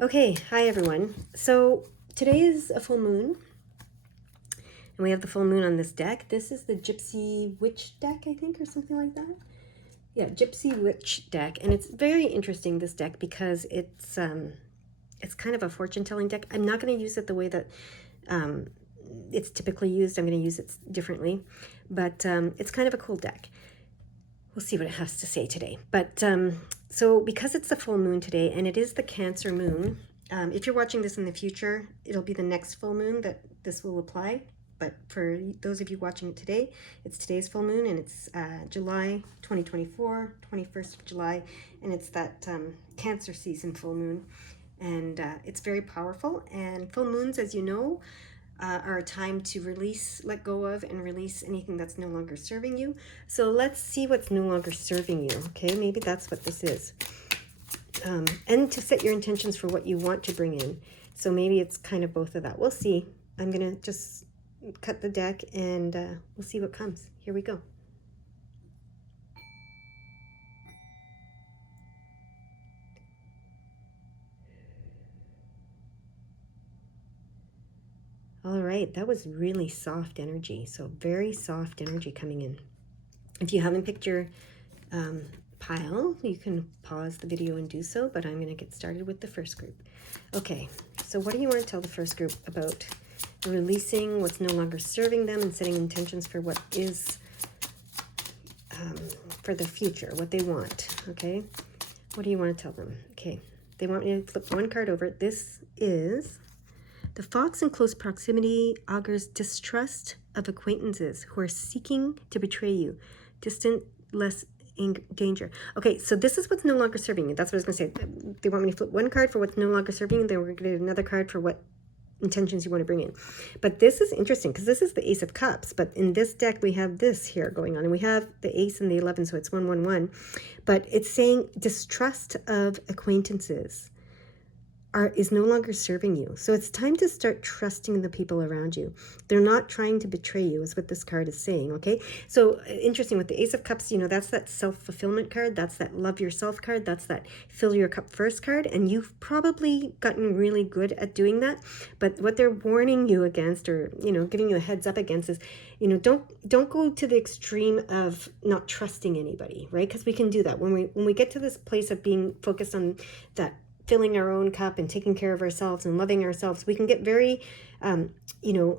Okay, hi everyone. So today is a full moon, and we have the full moon on this deck. This is the Gypsy Witch deck, I think, or something like that. Yeah, Gypsy Witch deck, and it's very interesting, this deck, because it's kind of a fortune-telling deck. I'm not going to use it the way that um, it's typically used. I'm going to use it differently, but it's kind of a cool deck. We'll see what it has to say today. But so because it's the full moon today, and it is the Cancer moon, if you're watching this in the future, it'll be the next full moon that this will apply. But for those of you watching it today, it's today's full moon, and it's July 2024, 21st of July, and it's that Cancer season full moon. And it's very powerful. And full moons, as you know, are a time to release, let go of, and release anything that's no longer serving you. So let's see what's no longer serving you, okay? Maybe that's what this is. And to set your intentions for what you want to bring in. So maybe it's kind of both of that. We'll see. I'm going to just cut the deck, and we'll see what comes. Here we go. All right, that was really soft energy. So very soft energy coming in. If you haven't picked your pile, you can pause the video and do so, but I'm going to get started with the first group. Okay, so what do you want to tell the first group about releasing what's no longer serving them and setting intentions for what is for the future, what they want? Okay, what do you want to tell them? Okay, they want me to flip one card over. This is the fox in close proximity augurs distrust of acquaintances who are seeking to betray you. Distant, less danger. Okay, so this is what's no longer serving you. That's what I was going to say. They want me to flip one card for what's no longer serving you. Then we're going to get another card for what intentions you want to bring in. But this is interesting because this is the Ace of Cups. But in this deck, we have this here going on. And we have the Ace and the 11, so it's 111. But it's saying distrust of acquaintances is no longer serving you. So it's time to start trusting the people around you. They're not trying to betray you, is what this card is saying, okay? So interesting, with the Ace of Cups, you know, that's that self-fulfillment card. That's that love yourself card. That's that fill your cup first card. And you've probably gotten really good at doing that. But what they're warning you against, or, you know, giving you a heads up against is, you know, don't go to the extreme of not trusting anybody, right? Because we can do that. When we get to this place of being focused on that filling our own cup and taking care of ourselves and loving ourselves, we can get very, you know,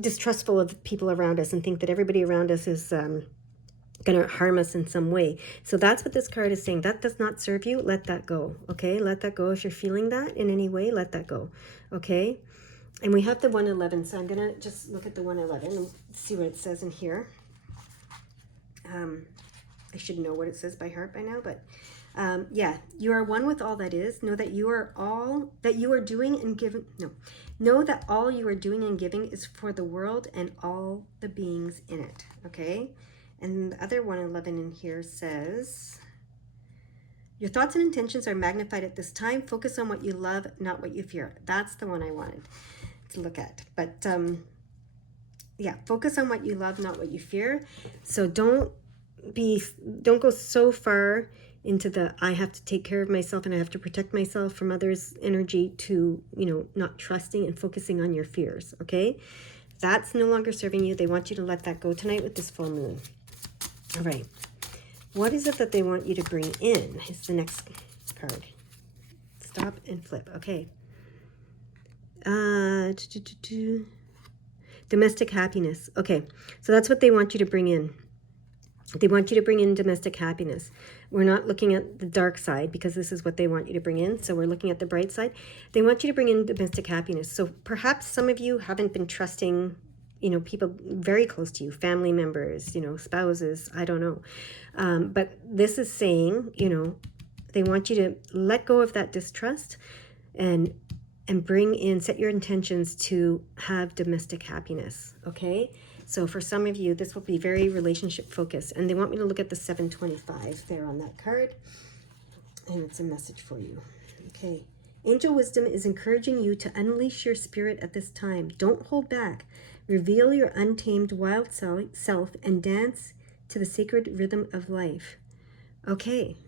distrustful of people around us and think that everybody around us is going to harm us in some way. So that's what this card is saying. That does not serve you. Let that go. Okay, let that go. If you're feeling that in any way, let that go. Okay, and we have the 111. So I'm going to just look at the 111 and see what it says in here. I should know what it says by heart by now, but yeah, you are one with all that is. Know that you are all that you are doing and giving. No, know that all you are doing and giving is for the world and all the beings in it. Okay, and the other 111 in here says, your thoughts and intentions are magnified at this time. Focus on what you love, not what you fear. That's the one I wanted to look at. But yeah, focus on what you love, not what you fear. So don't go so far into the I have to take care of myself and I have to protect myself from others energy to, you know, not trusting and focusing on your fears. Okay, that's no longer serving you. They want you to let that go tonight with this full moon. All right, what is it that they want you to bring in is the next card. Stop and flip. Okay, domestic happiness. Okay, so that's what they want you to bring in. They want you to bring in domestic happiness. We're not looking at the dark side because this is what they want you to bring in. So we're looking at the bright side. They want you to bring in domestic happiness. So perhaps some of you haven't been trusting, you know, people very close to you, family members, you know, spouses, I don't know. But this is saying, you know, they want you to let go of that distrust and bring in, set your intentions to have domestic happiness, okay? So for some of you, this will be very relationship focused. And they want me to look at the 725 there on that card. And it's a message for you. Okay. Angel wisdom is encouraging you to unleash your spirit at this time. Don't hold back. Reveal your untamed wild self and dance to the sacred rhythm of life. Okay.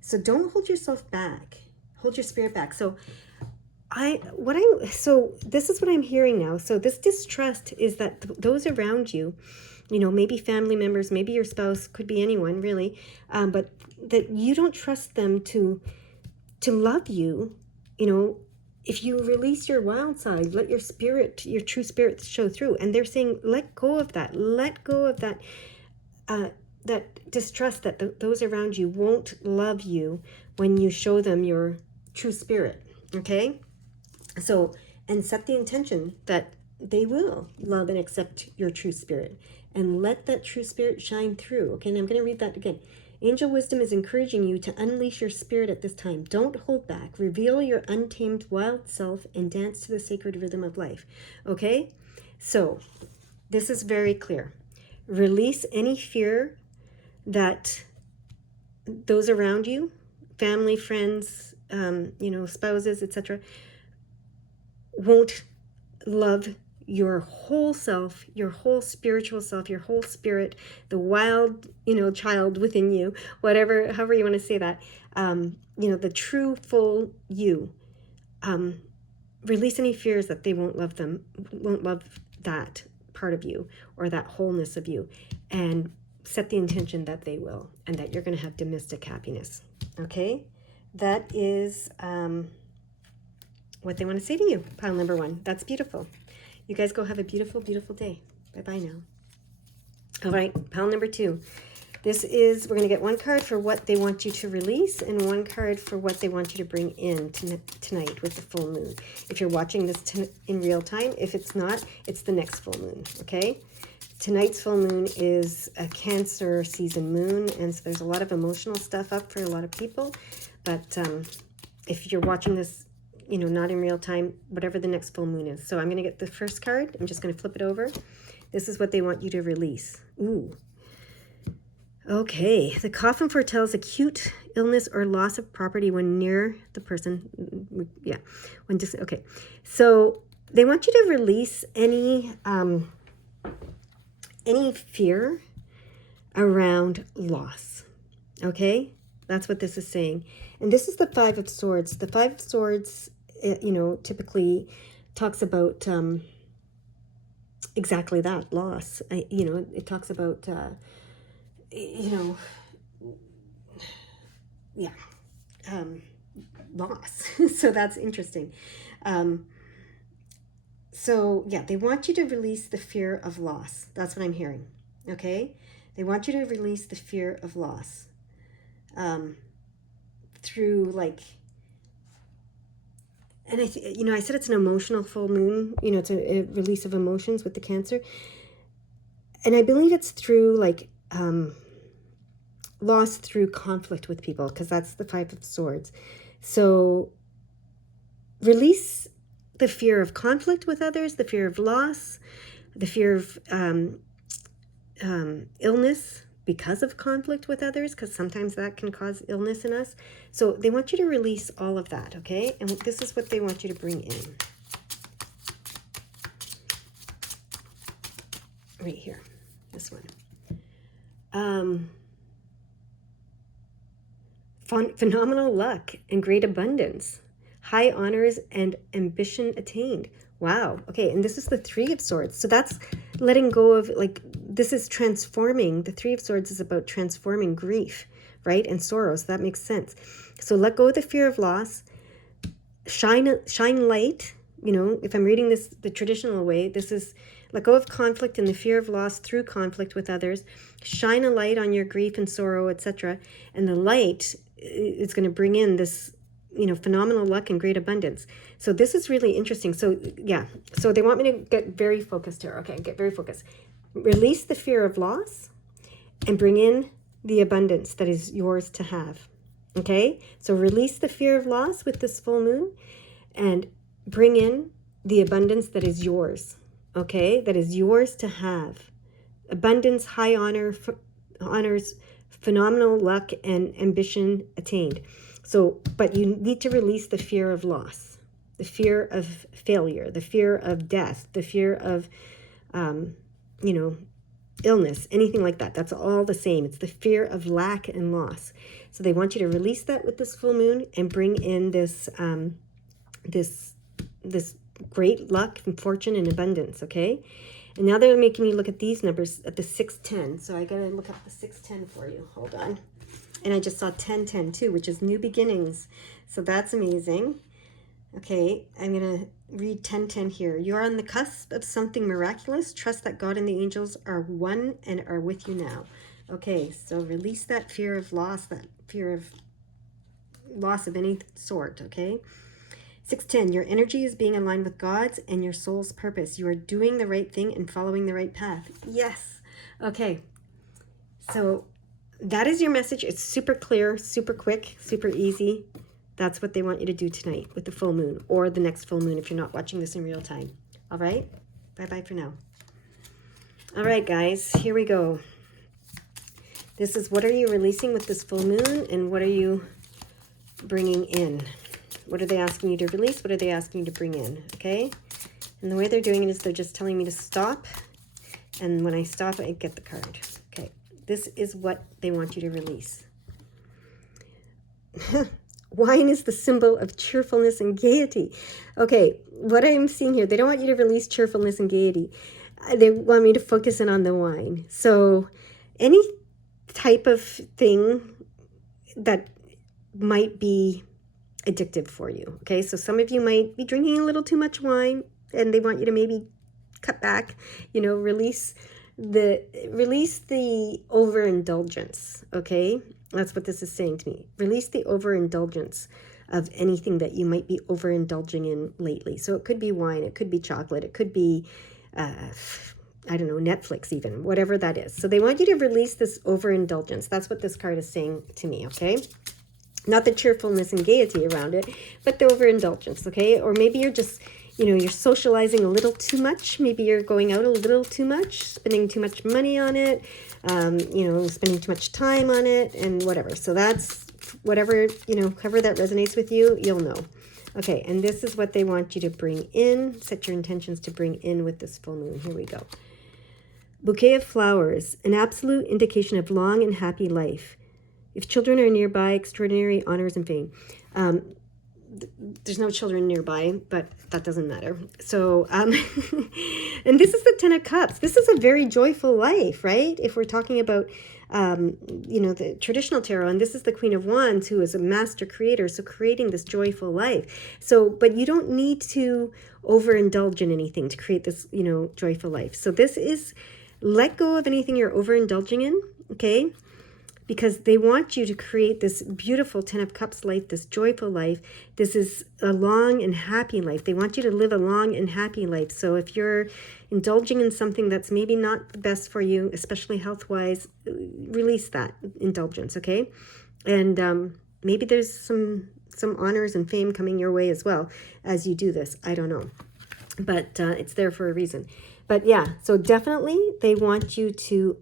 So don't hold yourself back. Hold your spirit back. So this is what I'm hearing now. So this distrust is that those around you, maybe family members, maybe your spouse, could be anyone really, but that you don't trust them to love you. If you release your wild side, let your spirit, your true spirit show through. And they're saying, let go of that. Let go of that, that distrust that those around you won't love you when you show them your true spirit. Okay? So, and set the intention that they will love and accept your true spirit. And let that true spirit shine through. Okay, and I'm going to read that again. Angel wisdom is encouraging you to unleash your spirit at this time. Don't hold back. Reveal your untamed wild self and dance to the sacred rhythm of life. Okay? So, this is very clear. Release any fear that those around you, family, friends, spouses, etc., won't love your whole self, your whole spiritual self, your whole spirit, the wild, child within you, however you want to say that, the true full you. Release any fears that they won't love that part of you or that wholeness of you, and set the intention that they will, and that you're going to have domestic happiness. Okay? That is what they want to say to you, pile number 1. That's beautiful. You guys go have a beautiful, beautiful day. Bye-bye now. All right, pile number 2. This is, we're going to get 1 card for what they want you to release and 1 card for what they want you to bring in tonight with the full moon. If you're watching this in real time, if it's not, it's the next full moon, okay? Tonight's full moon is a Cancer season moon, and so there's a lot of emotional stuff up for a lot of people. But if you're watching this, not in real time, whatever the next full moon is. So I'm going to get the first card. I'm just going to flip it over. This is what they want you to release. Ooh. Okay. The coffin foretells acute illness or loss of property when near the person. Yeah. Okay. So they want you to release any fear around loss. Okay? That's what this is saying. And this is the 5 of Swords. The 5 of Swords, typically talks about exactly that, loss. It talks about, loss. So that's interesting. They want you to release the fear of loss. That's what I'm hearing. Okay? They want you to release the fear of loss. Through and I said it's an emotional full moon, it's a release of emotions with the Cancer. And I believe it's through loss through conflict with people, because that's the 5 of Swords. So release the fear of conflict with others, the fear of loss, the fear of illness because of conflict with others, because sometimes that can cause illness in us. So they want you to release all of that, okay? And this is what they want you to bring in. Right here, this one. Phenomenal luck and great abundance. High honors and ambition attained. Wow. Okay, and this is the 3 of Swords. So that's letting go of, this is transforming. The 3 of Swords is about transforming grief, right? And sorrow. So that makes sense. So let go of the fear of loss. Shine light. If I'm reading this the traditional way, this is let go of conflict and the fear of loss through conflict with others. Shine a light on your grief and sorrow, etc. And the light is going to bring in this, phenomenal luck and great abundance. So this is really interesting. So yeah, so they want me to get very focused here. Okay, get very focused. Release the fear of loss and bring in the abundance that is yours to have. Okay, so release the fear of loss with this full moon and bring in the abundance that is yours. Okay, that is yours to have. Abundance, high honors, phenomenal luck, and ambition attained. So, but you need to release the fear of loss, the fear of failure, the fear of death, the fear of, illness, anything like that. That's all the same. It's the fear of lack and loss. So they want you to release that with this full moon and bring in this this great luck and fortune and abundance, okay? And now they're making me look at these numbers at the 610. So I got to look up the 610 for you. Hold on. And I just saw 1010 too, which is new beginnings. So that's amazing. Okay, I'm going to read 1010 here. You're on the cusp of something miraculous. Trust that God and the angels are one and are with you now. Okay, so release that fear of loss, that fear of loss of any sort, okay? 610, your energy is being aligned with God's and your soul's purpose. You are doing the right thing and following the right path. Yes. Okay, so that is your message. It's super clear, super quick, super easy. That's what they want you to do tonight with the full moon or the next full moon if you're not watching this in real time. All right? Bye-bye for now. All right, guys, here we go. This is what are you releasing with this full moon and what are you bringing in? What are they asking you to release? What are they asking you to bring in? Okay? And the way they're doing it is they're just telling me to stop. And when I stop, I get the card. Okay. This is what they want you to release. Wine is the symbol of cheerfulness and gaiety. Okay, what I'm seeing here, they don't want you to release cheerfulness and gaiety. They want me to focus in on the wine. So any type of thing that might be addictive for you. Okay, so some of you might be drinking a little too much wine and they want you to maybe cut back, release the overindulgence. Okay, that's what this is saying to me. Release the overindulgence of anything that you might be overindulging in lately. So it could be wine, it could be chocolate, it could be I don't know, Netflix even, whatever that is. So they want you to release this overindulgence. That's what this card is saying to me, okay? Not the cheerfulness and gaiety around it, but the overindulgence, okay? Or maybe you're just, you're socializing a little too much. Maybe you're going out a little too much, spending too much money on it, spending too much time on it and whatever. So that's whatever, however that resonates with you, you'll know. Okay, and this is what they want you to bring in. Set your intentions to bring in with this full moon. Here we go. Bouquet of flowers, an absolute indication of long and happy life. If children are nearby, extraordinary honors and fame. There's no children nearby, but that doesn't matter. So, and this is the 10 of Cups. This is a very joyful life, right? If we're talking about, the traditional tarot, and this is the Queen of Wands, who is a master creator, so creating this joyful life. So, but you don't need to overindulge in anything to create this, joyful life. So this is, let go of anything you're overindulging in, okay? Because they want you to create this beautiful 10 of Cups life, this joyful life. This is a long and happy life. They want you to live a long and happy life. So if you're indulging in something that's maybe not the best for you, especially health-wise, release that indulgence, okay? And maybe there's some honors and fame coming your way as well as you do this. I don't know. But it's there for a reason. But yeah, so definitely they want you to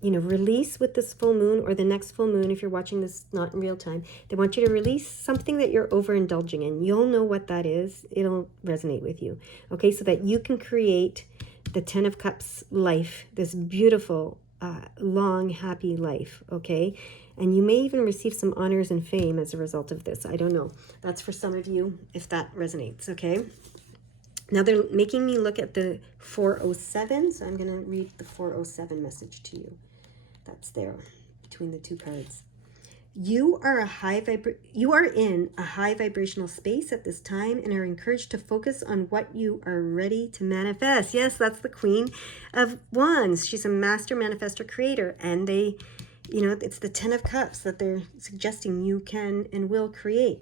release with this full moon or the next full moon, if you're watching this not in real time. They want you to release something that you're overindulging in. You'll know what that is. It'll resonate with you. Okay, so that you can create the 10 of Cups life, this beautiful, long, happy life, okay? And you may even receive some honors and fame as a result of this. I don't know. That's for some of you if that resonates, okay? Now they're making me look at the 407, so I'm going to read the 407 message to you. That's there between the two cards. You are in a high vibrational space at this time and are encouraged to focus on what you are ready to manifest. Yes, that's the Queen of Wands. She's a master manifestor creator, and they, it's the 10 of Cups that they're suggesting you can and will create.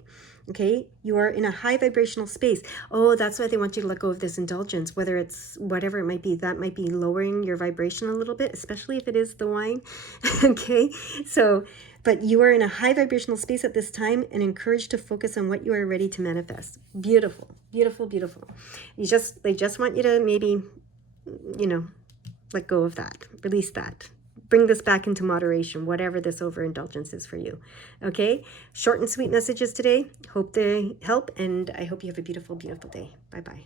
Okay, you are in a high vibrational space. Oh, that's why they want you to let go of this indulgence, whether it's whatever it might be. That might be lowering your vibration a little bit, especially if it is the wine. Okay, so, but you are in a high vibrational space at this time and encouraged to focus on what you are ready to manifest. Beautiful, beautiful, beautiful. They just want you to maybe, let go of that, release that. Bring this back into moderation, whatever this overindulgence is for you. Okay? Short and sweet messages today. Hope they help, and I hope you have a beautiful, beautiful day. Bye-bye.